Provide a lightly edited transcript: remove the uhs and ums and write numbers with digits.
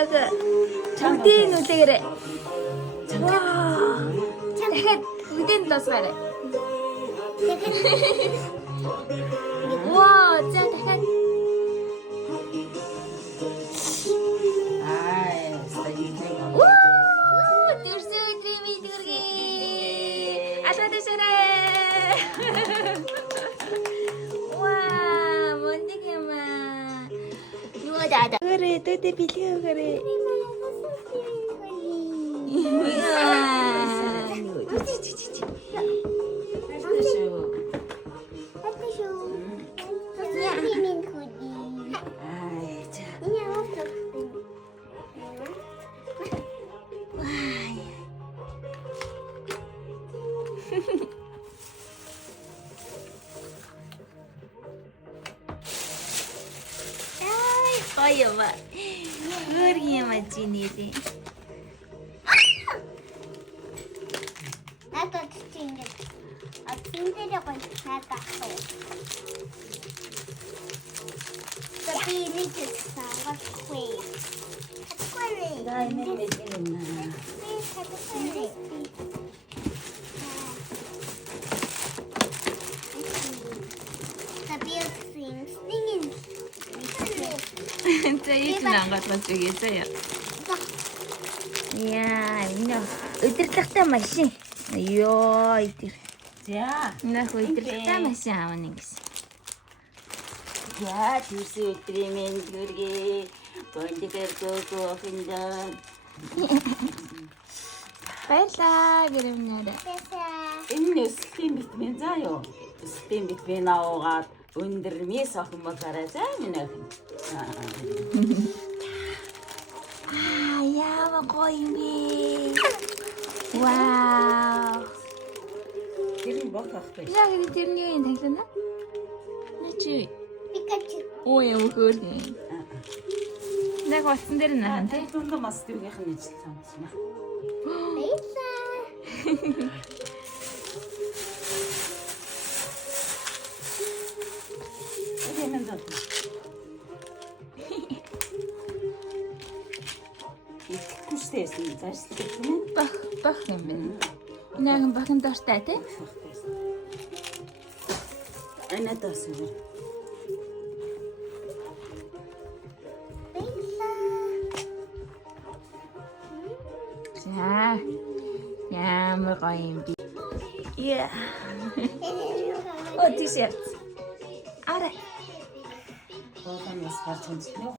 яг бүгдийн нүлээгээрээ. Дахиад бүгдийн дасгаарай. Вау, за дахиад. Тэрсээ өдрийн мэдгэргээ. Атадэшэрэ. Вау, мондөг юм аа. Юу даа. Гэрээ дэдэ билээ гэрээ. Ой, ма. Гэргийн мачинийди. Надад чи ингэж тэндэрээ гоё надад хоо. Tapi ini sangat kuat. Kuat. Dah ini mesin. Tapi singin. За ийж нангад бацгийг заяа. Яа, энэ өдөрлөгтэй машин. Ёо, өдөр. За. Нах өдөрлөгтэй машин аавна гэсэн. За, тэрсээ өдрийн мэдгэргээ. Бондгэр гохиндан. Баярлаа гэрэмнээрээ. Энэ өсөлтийн витамин заа юу? Өсөлтийн витамин аваад өндөр мэс охин болоорой заа минь охин. Яава гоё юм бэ. Вау. Тэр нь бох ахгүй. Яг энэ тэрний юм таньлаа. Начи. Pikachu. Ой, өвгөр. Нэг утсан дээр наахан тий. Тундаа мас дүүгийнх нь ижил цамцна. Лейса. Энэ даа. Ихтэйсэн заашлах юм. Бах юм байна. Нэг бахан дортой тий. Ana дасан. За. Ямар гоё юм бэ. Яа. О, тийш яц. Ара. Боолоос гарч үзлээ.